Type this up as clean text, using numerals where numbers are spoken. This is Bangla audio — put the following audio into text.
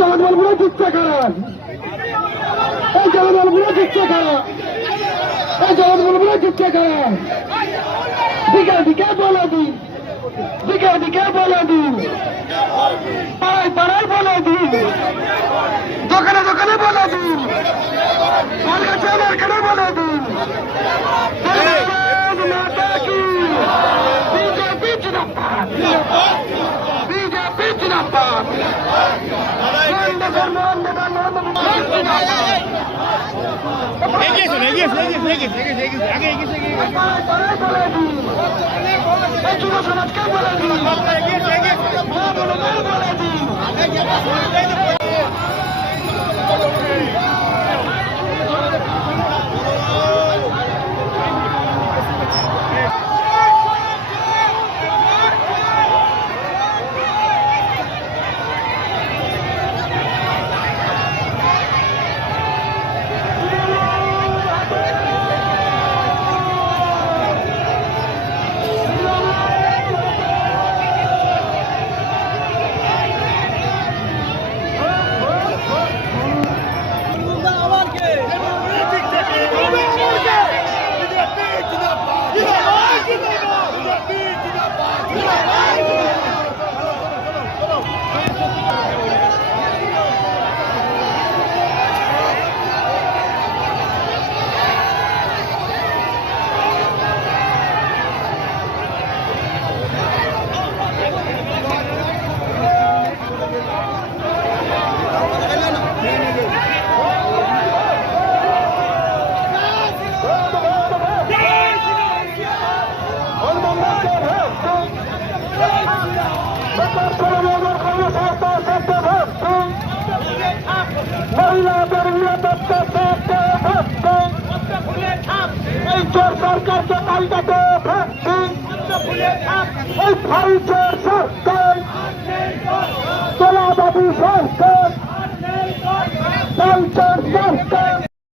জনদলগুলো দিচ্ছে কারা? এই জনদলগুলো দিচ্ছে কারা? এই জনদলগুলো দিচ্ছে কারা? দিকে দিকে বলে দিন, দিকে দিকে বলে দিন, পাড়ায় পাড়ায় বলে দিন, দোকানে দোকানে বলে দিন, মার্কেটে মার্কেটে বলে দিন। বিজেপি জিন্দাবাদ, বিজেপি জিন্দাবাদ, যুব সমাজকে বলে দিন, বলে দিন। মহিলাদের নিরাপত্তা এই চোর সরকারকে পাল্টাতে এই ফাইচোর সরকার, তোলাবাবু সরকার, ফাইচোর সরকার।